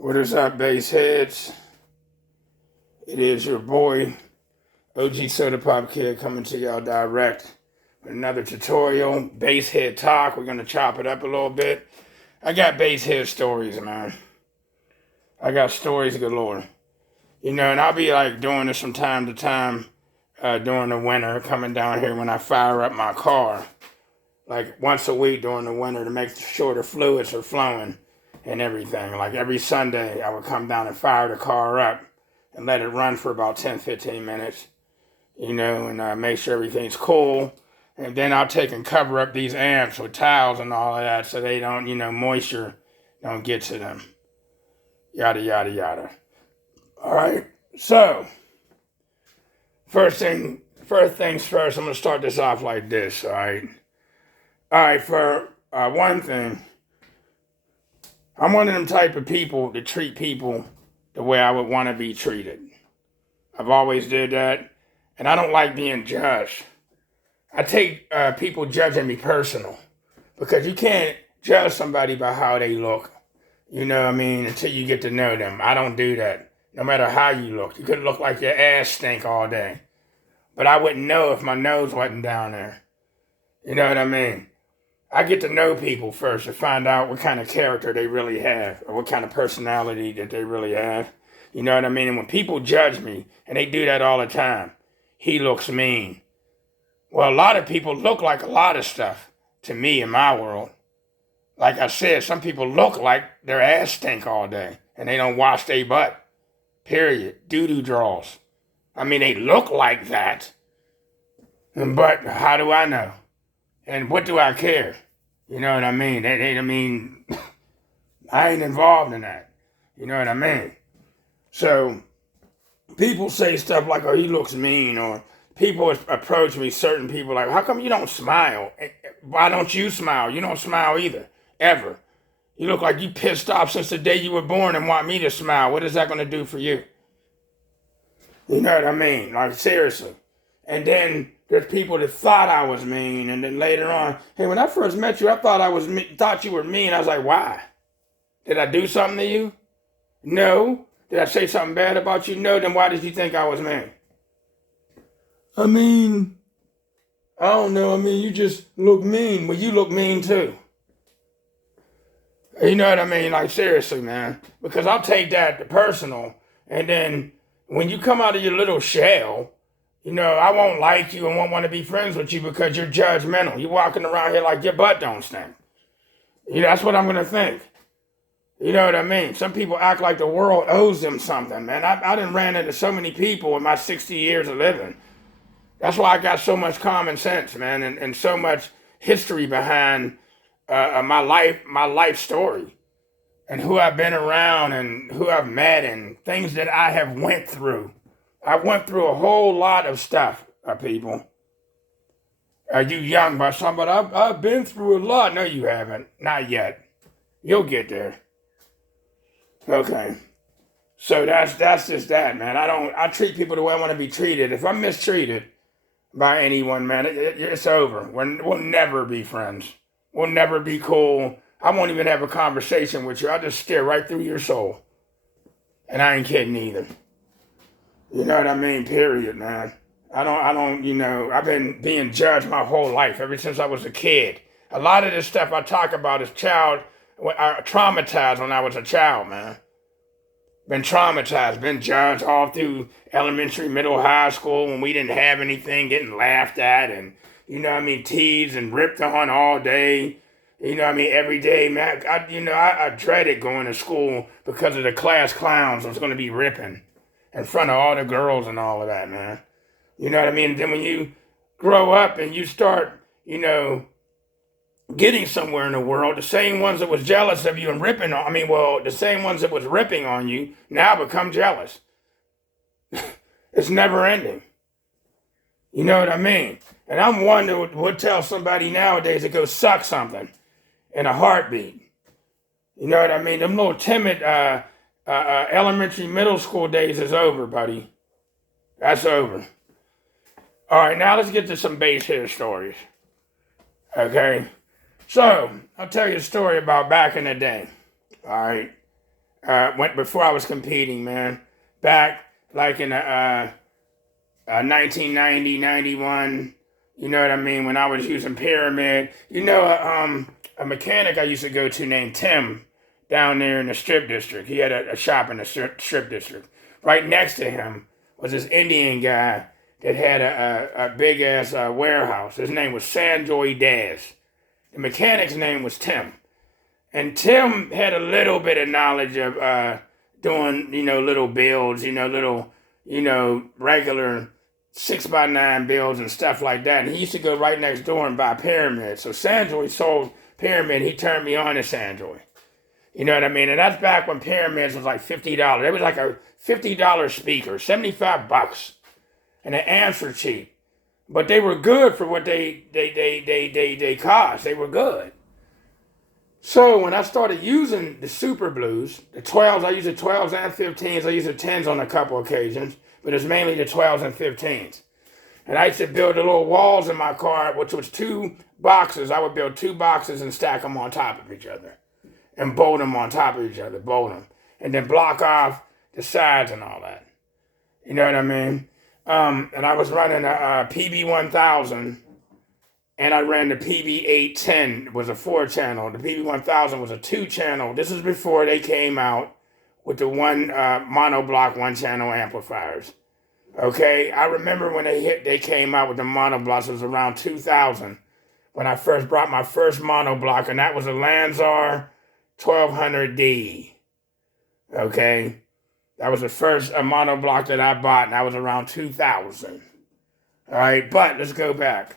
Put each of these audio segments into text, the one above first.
What is up, bass heads? It is your boy, OG Sodda Pop Kid, coming to y'all direct with another tutorial, bass head talk. We're going to chop it up a little bit. I got bass head stories, man. I got stories galore. And I'll be like doing this from time to time during the winter, coming down here when I fire up my car. Like once a week during the winter to make sure the fluids are flowing and everything. Like every Sunday, I would come down and fire the car up and let it run for about 10, 15 minutes, and make sure everything's cool. And then I'll take and cover up these amps with towels and all of that so they don't, moisture don't get to them. Yada, yada, yada. All right, so first things first, I'm going to start this off like this, all right? All right, for one thing, I'm one of them type of people that treat people the way I would want to be treated. I've always did that, and I don't like being judged. I take people judging me personal, because you can't judge somebody by how they look, until you get to know them. I don't do that, no matter how you look. You could look like your ass stink all day, but I wouldn't know if my nose wasn't down there. You know what I mean? I get to know people first to find out what kind of character they really have or what kind of personality that they really have. You know what I mean? And when people judge me, and they do that all the time, he looks mean. Well, a lot of people look like a lot of stuff to me in my world. Like I said, some people look like their ass stink all day and they don't wash their butt. Period. Doo-doo draws. I mean, they look like that. But how do I know? And what do I care? You know what I mean? I ain't involved in that. You know what I mean? So, people say stuff like, oh, he looks mean, or people approach me, certain people, like, how come you don't smile? Why don't you smile? You don't smile either, ever. You look like you pissed off since the day you were born and want me to smile. What is that going to do for you? You know what I mean? Like, seriously. And then there's people that thought I was mean, and then later on, hey, when I first met you, I thought you were mean. I was like, why? Did I do something to you? No. Did I say something bad about you? No. Then why did you think I was mean? I don't know. You just look mean. Well, you look mean too. You know what I mean? Like, seriously, man. Because I'll take that personal, and then when you come out of your little shell, I won't like you and won't want to be friends with you because you're judgmental. You're walking around here like your butt don't stink. That's what I'm going to think. You know what I mean? Some people act like the world owes them something, man. I done ran into so many people in my 60 years of living. That's why I got so much common sense, man, and so much history behind my life story, and who I've been around and who I've met and things that I have went through. I went through a whole lot of stuff, people. You young by some, but I've been through a lot. No, you haven't. Not yet. You'll get there. Okay. So that's just that, man. I treat people the way I want to be treated. If I'm mistreated by anyone, man, it's over. We'll never be friends. We'll never be cool. I won't even have a conversation with you. I'll just stare right through your soul. And I ain't kidding either. You know what I mean? Period, man. I don't, I've been being judged my whole life, ever since I was a kid. A lot of this stuff I talk about is traumatized when I was a child, man. Been traumatized, been judged all through elementary, middle, high school when we didn't have anything, getting laughed at and, teased and ripped on all day. Every day, man. I dreaded going to school because of the class clowns I was going to be ripping in front of all the girls and all of that, man. You know what I mean? And then when you grow up and you start, getting somewhere in the world, the same ones that was jealous of you and ripping on, the same ones that was ripping on you now become jealous. It's never ending. You know what I mean? And I'm one that would tell somebody nowadays to go suck something in a heartbeat. You know what I mean? Them little timid elementary, middle school days is over, buddy. That's over. All right, now let's get to some bass hitter stories. Okay? So, I'll tell you a story about back in the day. All right? Went before I was competing, man. Back like in 1990, 91. You know what I mean? When I was using Pyramid. A mechanic I used to go to named Tim down there in the Strip District. He had a shop in the Strip District. Right next to him was this Indian guy that had a big ass warehouse. His name was Sanjoy Das. The mechanic's name was Tim. And Tim had a little bit of knowledge of doing, little builds, regular 6x9 builds and stuff like that. And he used to go right next door and buy Pyramid. So Sanjoy sold Pyramid. He turned me on to Sanjoy. You know what I mean? And that's back when Pyramids was like $50. It was like a $50 speaker, $75. And the amps were cheap. But they were good for what they cost. They were good. So when I started using the Super Blues, the 12s, I use the 12s and 15s. I use the 10s on a couple occasions, but it's mainly the 12s and 15s. And I used to build the little walls in my car, which was 2 boxes. I would build 2 boxes and stack them on top of each other. And bolt them on top of each other, bolt them. And then block off the sides and all that. You know what I mean? And I was running a PB1000, and I ran the PB810, was a 4-channel. The PB1000 was a 2-channel. This is before they came out with the one monoblock 1-channel amplifiers. Okay, I remember when they came out with the monoblocks. It was around 2000 when I first brought my first monoblock, and that was a Lanzar 1200D. Okay, that was the first monoblock that I bought, and that was around 2000. All right, but let's go back.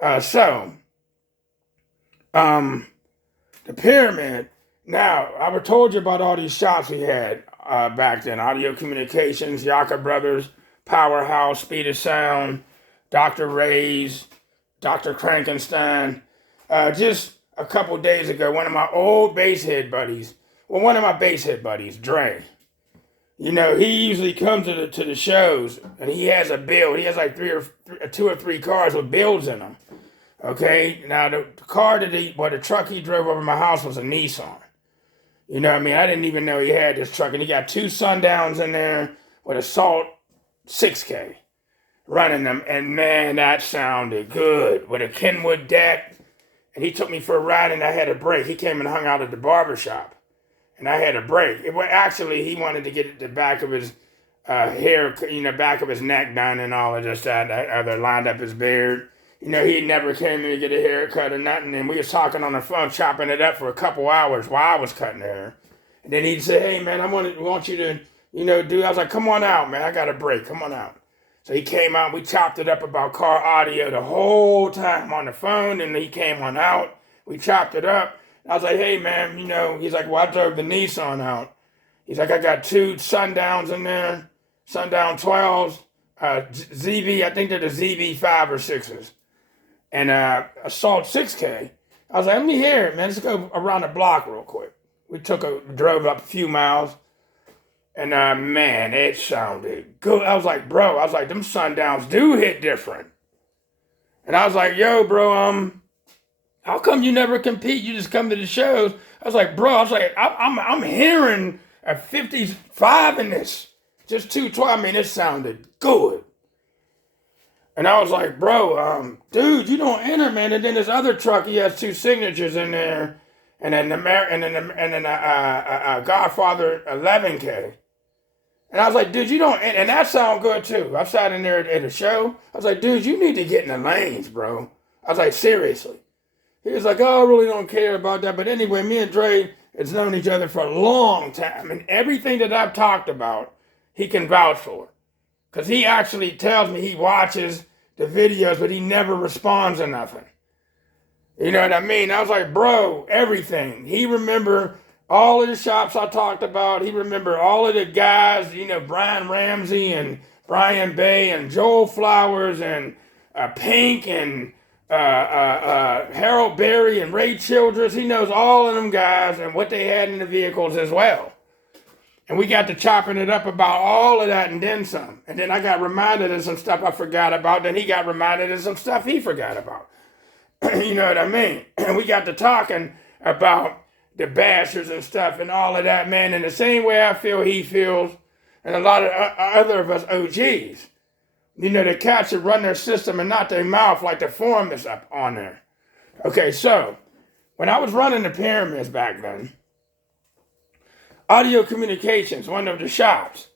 The Pyramid. Now, I told you about all these shops we had back then. Audio Communications, Yaka Brothers, Powerhouse, Speed of Sound, Dr. Ray's, Dr. Frankenstein. Just a couple days ago, one of my bass head buddies, Dre, he usually comes to the shows, and he has a build. He has like 2 or 3 cars with builds in them. Okay, now the truck he drove over my house was a Nissan. You know what I mean? I didn't even know he had this truck, and he got 2 Sundowns in there with a Salt 6K running them, and man, that sounded good with a Kenwood deck. And he took me for a ride, and I had a break. He came and hung out at the barber shop, and I had a break. Actually, he wanted to get the back of his hair, back of his neck done and all of this, that, other, lined up his beard. He never came in to get a haircut or nothing, and we was talking on the phone, chopping it up for a couple hours while I was cutting hair. And then he'd say, "Hey, man, I want you to, do." I was like, "Come on out, man. I got a break. Come on out." So he came out, we chopped it up about car audio the whole time on the phone, and he came on out. We chopped it up. I was like, "Hey, man, he's like, well, I drove the Nissan out." He's like, "I got 2 Sundowns in there, Sundown 12s, ZV, I think they're the ZV5 or 6s, and a Salt 6K. I was like, "Let me hear it, man. Let's go around the block real quick." We drove up a few miles. And man, it sounded good. I was like, them Sundowns do hit different. And I was like, "Yo, bro, how come you never compete? You just come to the shows?" I was like, "Bro," I'm hearing a 55 in this. Just 212. I mean, it sounded good. And I was like, "Bro, dude, you don't enter, man." And then this other truck, he has 2 signatures in there, and then a Godfather 11K. And I was like, "Dude, you don't," and that sound good too. I sat in there at a show. I was like, "Dude, you need to get in the lanes, bro." I was like, "Seriously." He was like, "Oh, I really don't care about that." But anyway, me and Dre has known each other for a long time. And everything that I've talked about, he can vouch for. Because he actually tells me he watches the videos, but he never responds to nothing. You know what I mean? I was like, "Bro, everything." He remember all of the shops I talked about. He remember all of the guys, Brian Ramsey and Brian Bay and Joel Flowers and Pink and Harold Berry and Ray Childress. He knows all of them guys and what they had in the vehicles as well. And we got to chopping it up about all of that and then some. And then I got reminded of some stuff I forgot about. Then he got reminded of some stuff he forgot about. You know what I mean? And we got to talking about the bashers and stuff and all of that, man. In the same way I feel he feels, and a lot of other of us OGs. You know, the cats that run their system and not their mouth like the form that's up on there. Okay, so when I was running the pyramids back then, Audio Communications, one of the shops,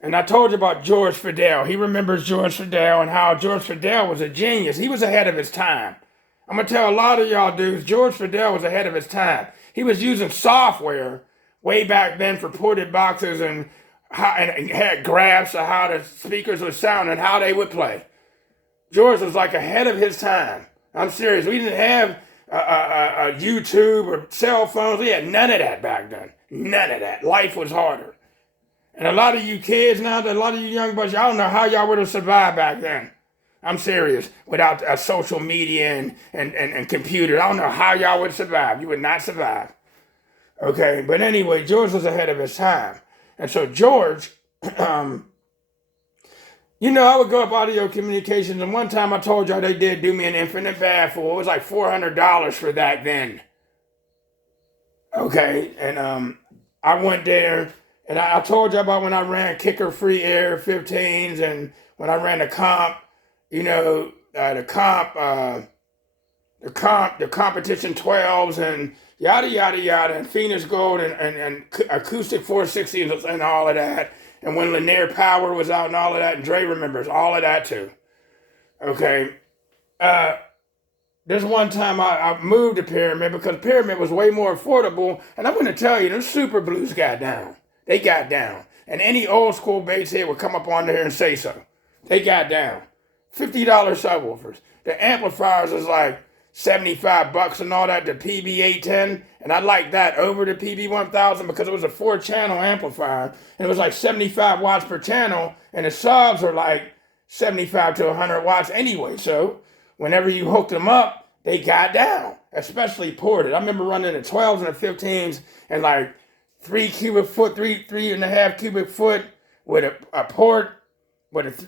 and I told you about George Fidel. He remembers George Fidel and how George Fidel was a genius. He was ahead of his time. I'm going to tell a lot of y'all dudes, George Fidel was ahead of his time. He was using software way back then for ported boxes and had graphs of how the speakers would sound and how they would play. George was like ahead of his time. I'm serious. We didn't have a YouTube or cell phones. We had none of that back then. None of that. Life was harder. And a lot of you kids now, a lot of you young bucks, I don't know how y'all would have survived back then. I'm serious. Without social media and computers, I don't know how y'all would survive. You would not survive. Okay, but anyway, George was ahead of his time. And so George, you know, I would go up Audio Communications, and one time I told y'all they did do me an infinite baffle. It was like $400 for that then. Okay, and I went there, and I told you about when I ran Kicker Free Air 15s, and when I ran the comp, you know, the competition 12s, and yada, yada, yada, and Phoenix Gold, and acoustic 460s, and all of that. And when Lanier Power was out and all of that, and Dre remembers all of that too. Okay. There's one time I moved to Pyramid because Pyramid was way more affordable. And I'm going to tell you, those Super Blues got down. They got down. And any old school bass head would come up on there and say so. They got down. $50 subwoofers. The amplifiers was like $75 and all that, the PB810, and I liked that over the PB1000 because it was a 4-channel amplifier, and it was like 75 watts per channel, and the subs are like 75 to 100 watts anyway, so whenever you hooked them up, they got down, especially ported. I remember running the 12s and the 15s and like 3 cubic foot, 3.5 cubic foot with a port. But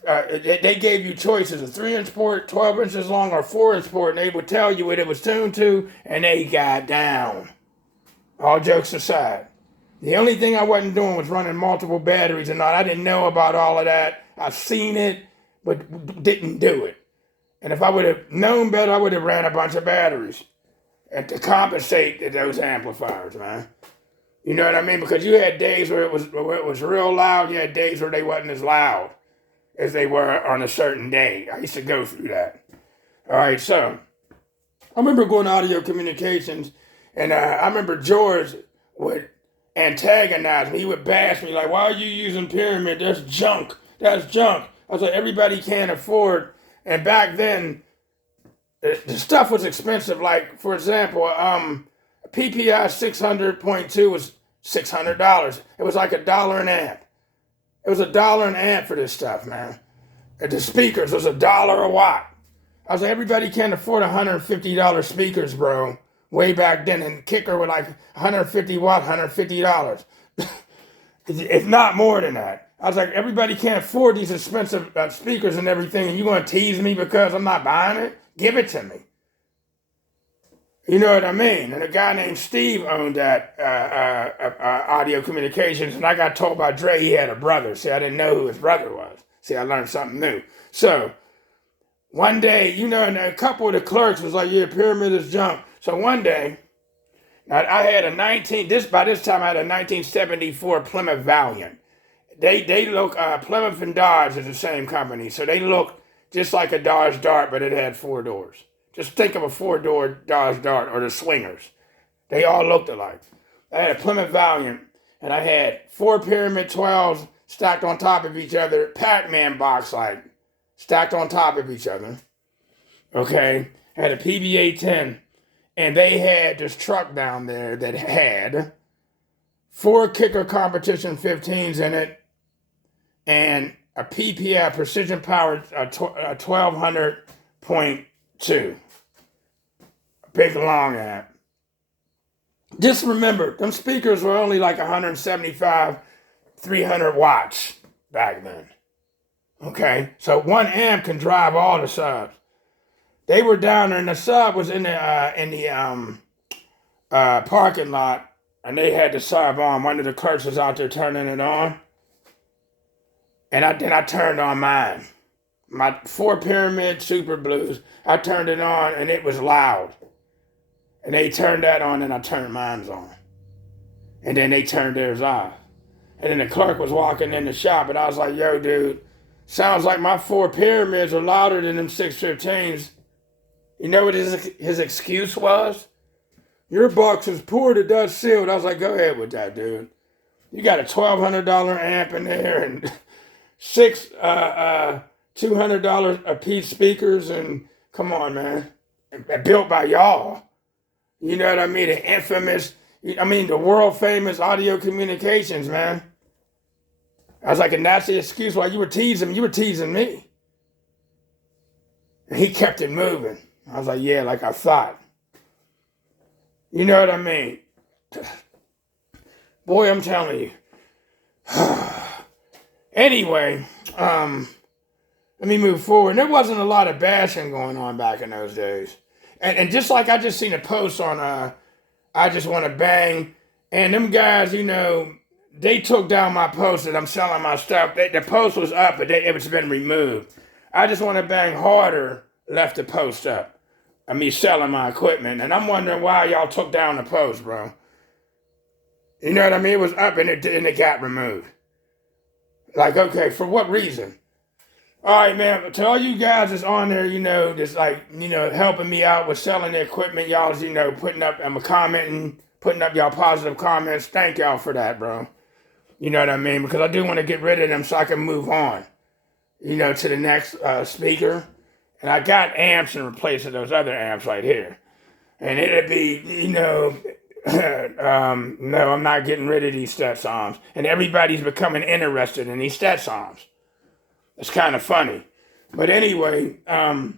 they gave you choices, a 3-inch port, 12 inches long, or 4-inch port, and they would tell you what it was tuned to, and they got down. All jokes aside. The only thing I wasn't doing was running multiple batteries and all. I didn't know about all of that. I've seen it, but didn't do it. And if I would have known better, I would have ran a bunch of batteries and to compensate those amplifiers, man. You know what I mean? Because you had days where it was real loud. You had days where they wasn't as loud as they were on a certain day. I used to go through that. All right, so I remember going to Audio Communications, and I remember George would antagonize me. He would bash me like, why are you using Pyramid? That's junk. That's junk. I was like, everybody can't afford. And back then, the stuff was expensive. Like, for example, PPI 600.2 was $600. It was like $1 an amp. It was $1 an amp for this stuff, man. And the speakers was $1 a watt. I was like, everybody can't afford $150 speakers, bro. Way back then, and Kicker were like 150 watt, $150. It's not more than that. I was like, everybody can't afford these expensive speakers and everything, and you gonna tease me because I'm not buying it? Give it to me. You know what I mean? And a guy named Steve owned that Audio Communications, and I got told by Dre he had a brother. See, I didn't know who his brother was. See, I learned something new. So, one day, you know, and a couple of the clerks was like, yeah, Pyramid is junk. So one day, I had by this time I had a 1974 Plymouth Valiant. They look, Plymouth and Dodge is the same company, so they look just like a Dodge Dart, but it had 4 doors. Just think of a 4-door Dodge Dart or the Swingers. They all looked alike. I had a Plymouth Valiant, and I had 4 Pyramid 12s stacked on top of each other, Pac-Man box like, stacked on top of each other. Okay? I had a PB810, and they had this truck down there that had 4 Kicker Competition 15s in it, and a PPI Precision Power 1200.2. Big long amp. Just remember, them speakers were only like 175, 300 watts back then. Okay? So 1 amp can drive all the subs. They were down there, and the sub was in the parking lot and they had the sub on. One of the clerks was out there turning it on. And then I turned on mine. My 4 Pyramid Super Blues. I turned it on and it was loud. And they turned that on and I turned mine on. And then they turned theirs off. And then the clerk was walking in the shop and I was like, yo, dude, sounds like my 4 Pyramids are louder than them 615s. You know what his excuse was? Your box is poor to dust sealed. I was like, go ahead with that, dude. You got a $1,200 amp in there and 6 $200 a piece speakers, and come on, man. Built by y'all. You know what I mean? The infamous, the world famous Audio Communications, man. I was like, and that's the excuse why you were teasing me. And he kept it moving. I was like, yeah, like I thought. You know what I mean? Boy, I'm telling you. Anyway, let me move forward. There wasn't a lot of bashing going on back in those days. And just like I just seen a post on I Just Want to Bang, and them guys, they took down my post that I'm selling my stuff. The post was up, but it's been removed. I Just Want to Bang Harder left the post up of me selling my equipment. And I'm wondering why y'all took down the post, bro. You know what I mean? It was up and it got removed. Like, okay, for what reason? All right, man, to all you guys that's on there, just helping me out with selling the equipment, y'all's, putting up, I'm commenting, putting up y'all positive comments. Thank y'all for that, bro. You know what I mean? Because I do want to get rid of them so I can move on, to the next speaker. And I got amps in replace of those other amps right here. And it'd be, no, I'm not getting rid of these Stetsons. And everybody's becoming interested in these Stetsons. It's kind of funny. But anyway, I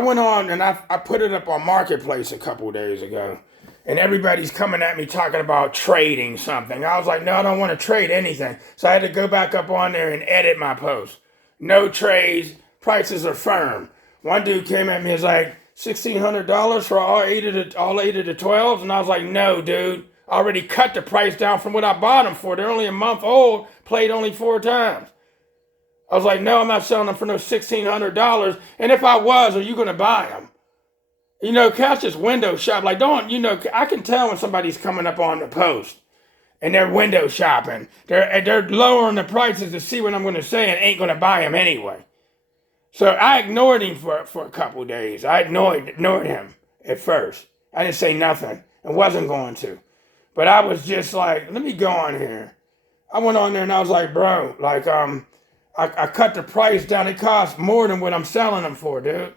went on and I put it up on Marketplace a couple days ago. And everybody's coming at me talking about trading something. I was like, no, I don't want to trade anything. So I had to go back up on there and edit my post. No trades, prices are firm. One dude came at me and was like, $1,600 for all eight of the 12s? And I was like, no, dude. I already cut the price down from what I bought them for. They're only a month old, played only 4 times. I was like, no, I'm not selling them for no $1,600. And if I was, are you going to buy them? Catch this window shop. Like, I can tell when somebody's coming up on the post and they're window shopping. They're lowering the prices to see what I'm going to say and ain't going to buy them anyway. So I ignored him for a couple of days. I ignored him at first. I didn't say nothing and wasn't going to. But I was just like, let me go on here. I went on there and I was like, bro, like, I cut the price down. It costs more than what I'm selling them for, dude.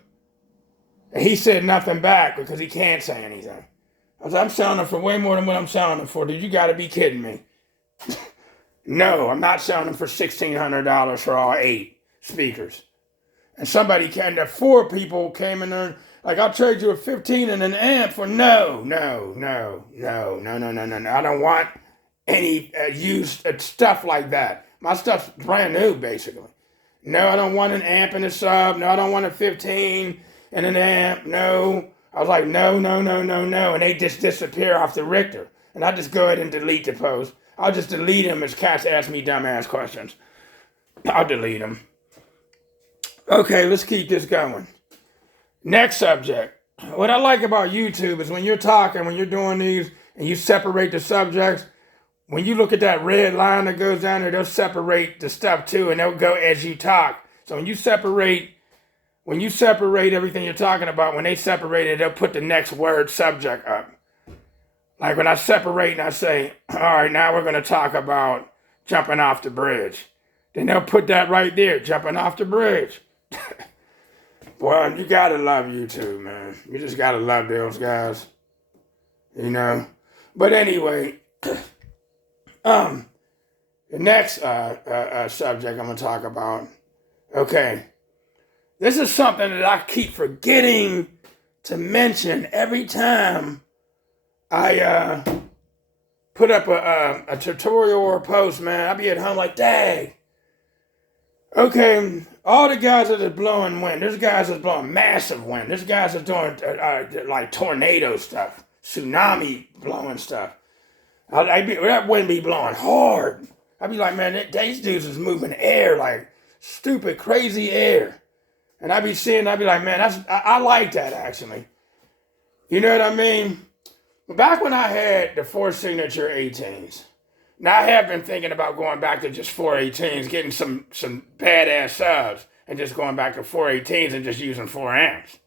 And he said nothing back because he can't say anything. I was like, I'm selling them for way more than what I'm selling them for. Dude, you got to be kidding me. No, I'm not selling them for $1,600 for all 8 speakers. And somebody came, 4 people came in there, like, I'll trade you a 15 and an amp for no. I don't want any used stuff like that. My stuff's brand new, basically. No, I don't want an amp and a sub. No, I don't want a 15 and an amp. No. I was like, no. And they just disappear off the Richter. And I just go ahead and delete the post. I'll just delete them as cats ask me dumbass questions. I'll delete them. Okay, let's keep this going. Next subject. What I like about YouTube is when you're talking, when you're doing these, and you separate the subjects, when you look at that red line that goes down there, they'll separate the stuff too, and they'll go as you talk. So when you separate everything you're talking about, when they separate it, they'll put the next word subject up. Like when I separate and I say, all right, now we're going to talk about jumping off the bridge. Then they'll put that right there, jumping off the bridge. Boy, you gotta love YouTube, man. You just gotta love those guys. But anyway, the next subject I'm gonna talk about. Okay. This is something that I keep forgetting to mention every time I put up a tutorial or a post, man. I'll be at home like, dang. Okay, All the guys that are blowing wind, there's guys that's blowing massive wind. There's guys that's doing like tornado stuff, tsunami blowing stuff. That wind be blowing hard. I'd be like, man, these dudes is moving air, like stupid, crazy air. And I'd be like, man, I like that actually. You know what I mean? Back when I had the 4 signature 18s, now I have been thinking about going back to just 418s, getting some badass subs, and just going back to 418s and just using 4 amps.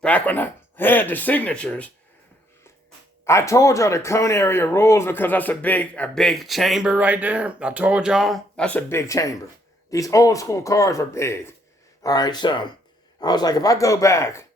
Back when I had the signatures, I told y'all the cone area rules because that's a big chamber right there. I told y'all that's a big chamber. These old school cars were big. All right, so I was like, if I go back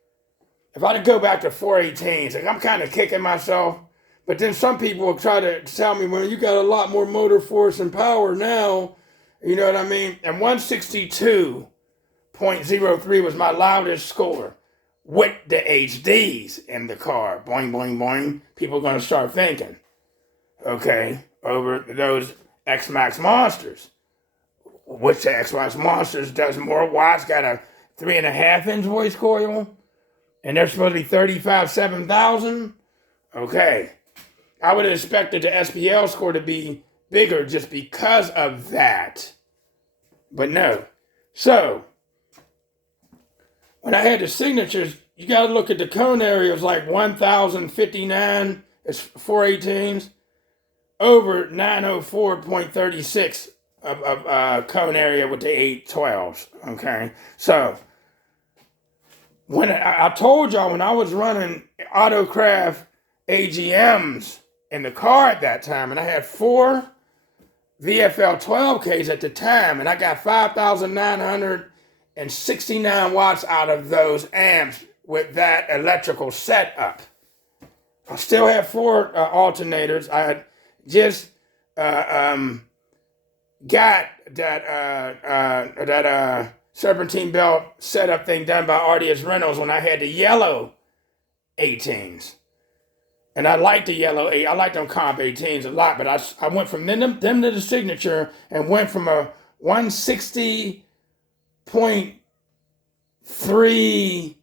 to 418s, like I'm kind of kicking myself. But then some people will try to tell me, well, you got a lot more motor force and power now. You know what I mean? And 162.03 was my loudest score with the HDs in the car. Boing, boing, boing. People are going to start thinking, okay, over those X-Max monsters. Which the X-Max monsters does more watts, got a 3.5-inch voice coil, and they're supposed to be 7,000. Okay. I would have expected the SPL score to be bigger just because of that. But no. So, when I had the signatures, you got to look at the cone area. It was like 1,059, it's 418s, over 904.36 of cone area with the 812s. Okay? So, when I told y'all when I was running Autocraft AGMs in the car at that time, and I had 4 VFL 12Ks at the time, and I got 5,969 watts out of those amps with that electrical setup. I still have 4 alternators. I had just got that serpentine belt setup thing done by RDS Reynolds when I had the yellow 18s. And I like the yellow 8. I like them comp 18s a lot, but I went from them to the signature and went from a 160.3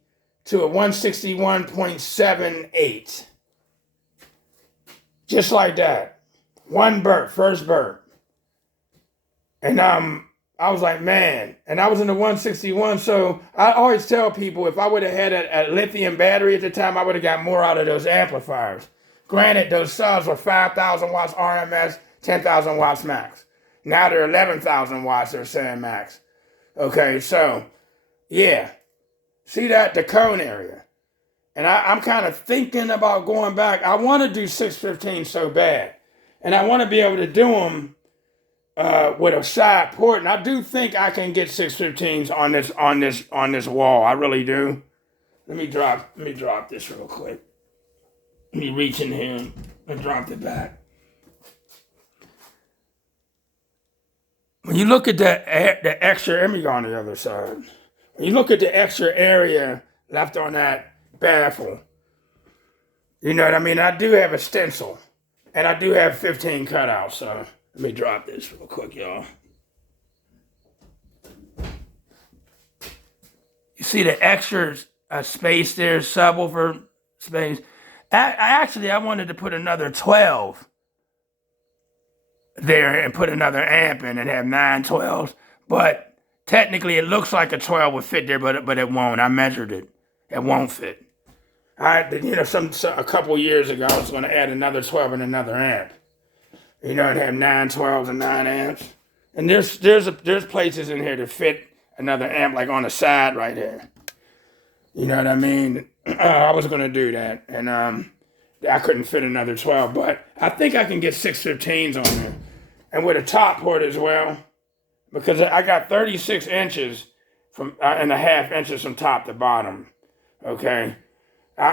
to a 161.78. Just like that. One burp, first burp. And I was like, man, and I was in the 161, so I always tell people if I would have had a lithium battery at the time, I would have got more out of those amplifiers. Granted, those subs were 5,000 watts RMS, 10,000 watts max. Now they're 11,000 watts, they're saying max. Okay, so, yeah. See that? The cone area. And I'm kind of thinking about going back. I want to do 615 so bad. And I want to be able to do them with a side port, and I do think I can get 615s on this wall. I really do. Let me drop this real quick. Let me reach in here and drop it back. When you look at the extra, let me go on the other side. When you look at the extra area left on that baffle, you know what I mean? I do have a stencil, and I do have 15 cutouts, so. Let me drop this real quick, y'all. You see the extra space there, subwoofer space. I wanted to put another 12 there and put another amp in and have 9 12s. But technically, it looks like a 12 would fit there, but it won't. I measured it. It won't fit. A couple years ago, I was going to add another 12 and another amp. You know, it had 9 12s and 9 amps. And there's places in here to fit another amp, like on the side right here. You know what I mean? I was going to do that. And I couldn't fit another 12. But I think I can get 615s on there. And with a top port as well. Because I got 36 inches and a half inches from top to bottom. Okay?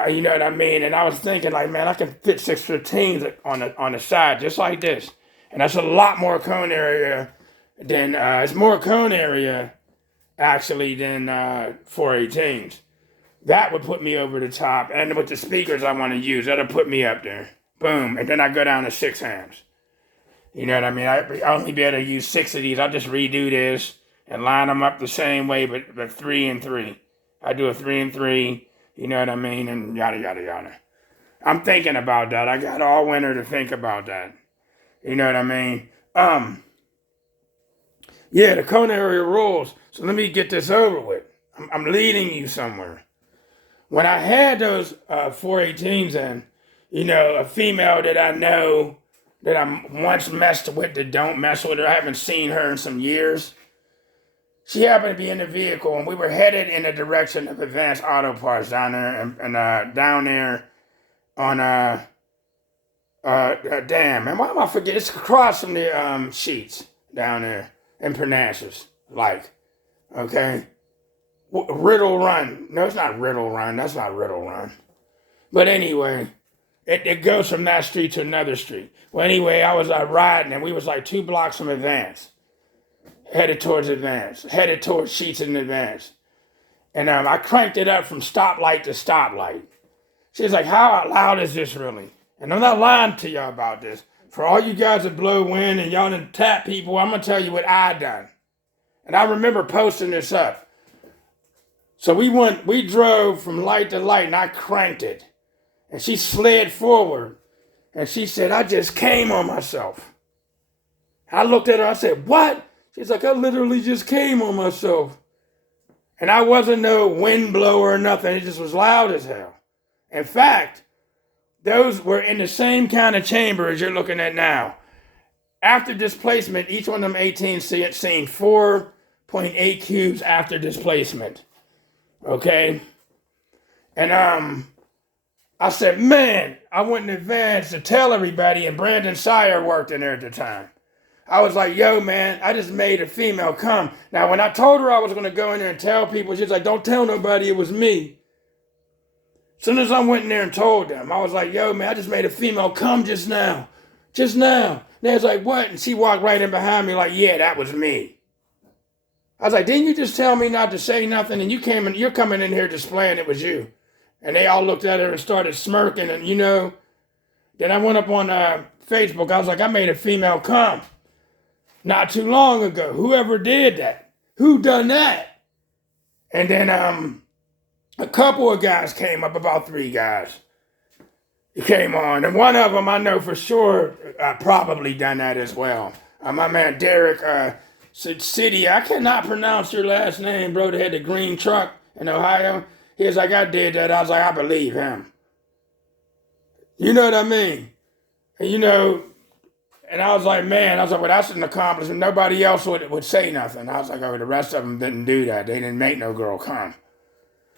You know what I mean? And I was thinking, like, man, I can fit 615s on the side, just like this. And that's a lot more cone area than, it's more cone area, actually, than 418s. That would put me over the top. And with the speakers I want to use, that'll put me up there. Boom. And then I go down to 6 amps. You know what I mean? I only be able to use 6 of these. I'll just redo this and line them up the same way, but 3 and 3. I do a 3 and 3, you know what I mean, and yada, yada, yada. I'm thinking about that. I got all winter to think about that. You know what I mean? Yeah, the culinary rules. So let me get this over with. I'm leading you somewhere. When I had those 418s in, you know, a female that I know that I once messed with that don't mess with her, I haven't seen her in some years. She happened to be in the vehicle, and we were headed in the direction of Advanced Auto Parts down there, and down there on damn, man, why am I forgetting? It's across from the Sheets down there in Parnassus, like, okay, Riddle Run. No, it's not Riddle Run. That's not Riddle Run. But anyway, it goes from that street to another street. Well, anyway, I was riding, and we was like 2 blocks from Advance. Headed towards Sheets in Advance. And I cranked it up from stoplight to stoplight. She was like, how loud is this really? And I'm not lying to y'all about this. For all you guys that blow wind and y'all that tap people, I'm going to tell you what I done. And I remember posting this up. So we drove from light to light, and I cranked it. And she slid forward. And she said, I just came on myself. I looked at her, I said, what? She's like, I literally just came on myself. And I wasn't no wind blower or nothing. It just was loud as hell. In fact, those were in the same kind of chamber as you're looking at now. After displacement, each one of them 18 seen 4.8 cubes after displacement. Okay? And I said, man, I went in advance to tell everybody, and Brandon Sire worked in there at the time. I was like, yo, man, I just made a female come. Now, when I told her I was going to go in there and tell people, she was like, don't tell nobody it was me. As soon as I went in there and told them, I was like, yo, man, I just made a female come just now. Just now. And they was like, what? And she walked right in behind me like, yeah, that was me. I was like, didn't you just tell me not to say nothing? And you're coming in here displaying it was you. And they all looked at her and started smirking. And, you know, then I went up on Facebook. I was like, I made a female come. Not too long ago. Whoever did that? Who done that? And then a couple of guys came up, about 3 guys. He came on. And one of them I know for sure probably done that as well. My man Derek City. I cannot pronounce your last name, bro. They had the green truck in Ohio. He was like, I did that. I was like, I believe him. You know what I mean? And you know, and I was like, man, I was like, well, that's an accomplishment. Nobody else would say nothing. I was like, oh, the rest of them didn't do that. They didn't make no girl come.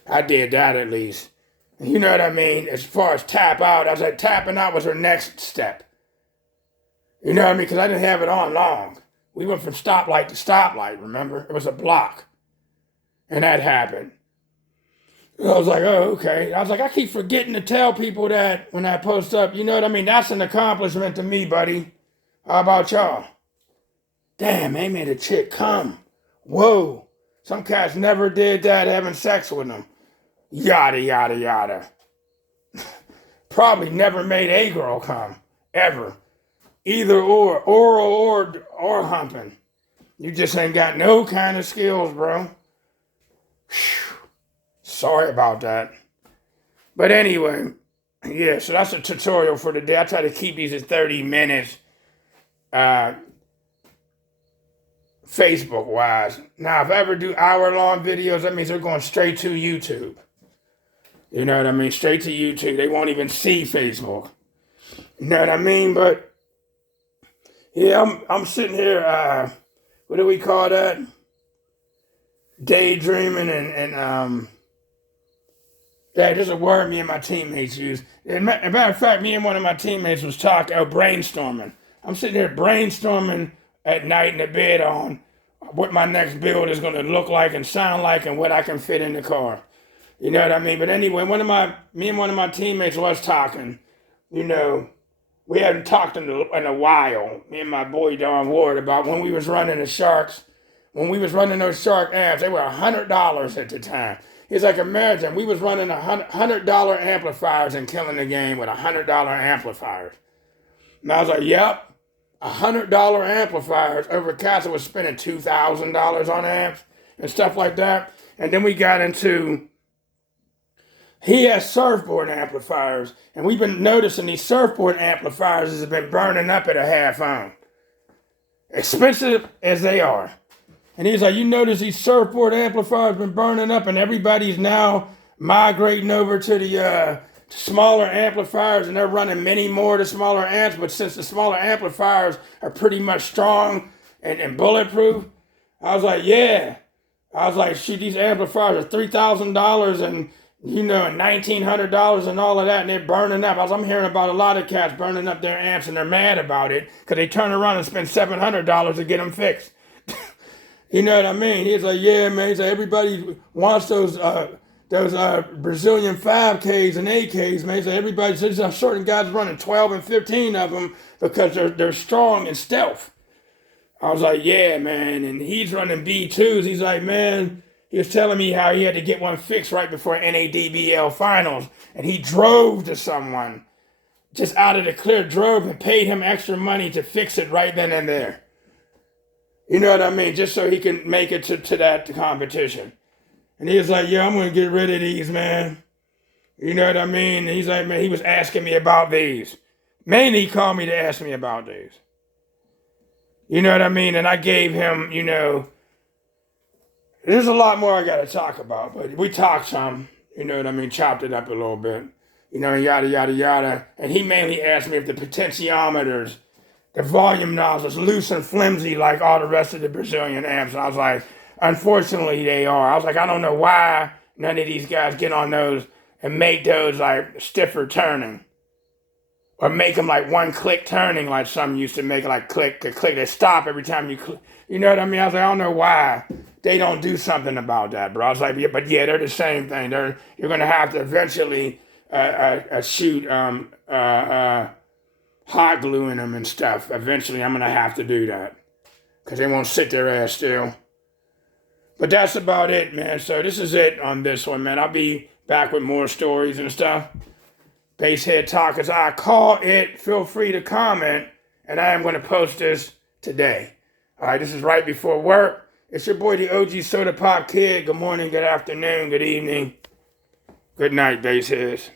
I did that at least. You know what I mean? As far as tap out, I was like, tapping out was her next step. You know what I mean? Because I didn't have it on long. We went from stoplight to stoplight, remember? It was a block. And that happened. And I was like, oh, okay. I was like, I keep forgetting to tell people that when I post up. You know what I mean? That's an accomplishment to me, buddy. How about y'all? Damn, they made a chick come. Whoa. Some cats never did that having sex with them. Yada, yada, yada. Probably never made a girl come. Ever. Either or. Oral or humping. You just ain't got no kind of skills, bro. Whew. Sorry about that. But anyway, yeah, so that's a tutorial for today. I try to keep these at 30 minutes. Facebook wise. Now, if I ever do hour-long videos, that means they're going straight to YouTube. You know what I mean? Straight to YouTube. They won't even see Facebook. You know what I mean? But yeah, I'm sitting here. What do we call that? Daydreaming and there's a word me and my teammates use. As a matter of fact, me and one of my teammates was talking brainstorming. I'm sitting here brainstorming at night in the bed on what my next build is going to look like and sound like and what I can fit in the car. You know what I mean? But anyway, me and one of my teammates was talking. You know, we hadn't talked in a while, me and my boy Don Ward, about when we was running the Sharks. When we was running those Shark amps, they were $100 at the time. He's like, imagine, we was running $100 amplifiers and killing the game with $100 amplifiers. And I was like, yep. $100 amplifiers over cats that was spending $2,000 on amps and stuff like that. And then we got into, he has surfboard amplifiers, and we've been noticing these surfboard amplifiers have been burning up at a half ohm, expensive as they are. And he's like, you notice these surfboard amplifiers been burning up, and everybody's now migrating over to the smaller amplifiers, and they're running many more of the smaller amps. But since the smaller amplifiers are pretty much strong and bulletproof, I was like, yeah. I was like, shoot, these amplifiers are $3,000 and $1,900 and all of that, and they're burning up. I'm hearing about a lot of cats burning up their amps, and they're mad about it because they turn around and spend $700 to get them fixed. You know what I mean? He's like, yeah, man. He's like, everybody wants those Brazilian 5Ks and 8Ks, man. He's like, everybody says certain guys running 12 and 15 of them because they're strong and stealth. I was like, yeah, man. And he's running B2s. He's like, man, he was telling me how he had to get one fixed right before NADBL finals. And he drove to someone just out of the clear, drove and paid him extra money to fix it right then and there. You know what I mean? Just so he can make it to that competition. And he was like, yeah, I'm going to get rid of these, man. You know what I mean? And he's like, man, he was asking me about these. Mainly he called me to ask me about these. You know what I mean? And I gave him, there's a lot more I got to talk about. But we talked some, you know what I mean? Chopped it up a little bit. Yada, yada, yada. And he mainly asked me if the potentiometers, the volume knobs was loose and flimsy like all the rest of the Brazilian amps. And I was like, unfortunately they are. I was like, I don't know why none of these guys get on those and make those like stiffer turning. Or make them like one click turning like some used to make, like click to click. They stop every time you click. You know what I mean? I was like, I don't know why they don't do something about that, bro. I was like, yeah, but yeah, they're the same thing. You're going to have to eventually shoot hot glue in them and stuff. Eventually, I'm going to have to do that because they won't sit their ass still. But that's about it, man. So this is it on this one, man. I'll be back with more stories and stuff. Basshead Talk, as I call it. Feel free to comment, and I am going to post this today. All right, this is right before work. It's your boy, the OG Sodda Pop Kid. Good morning, good afternoon, good evening, good night, Bassheads.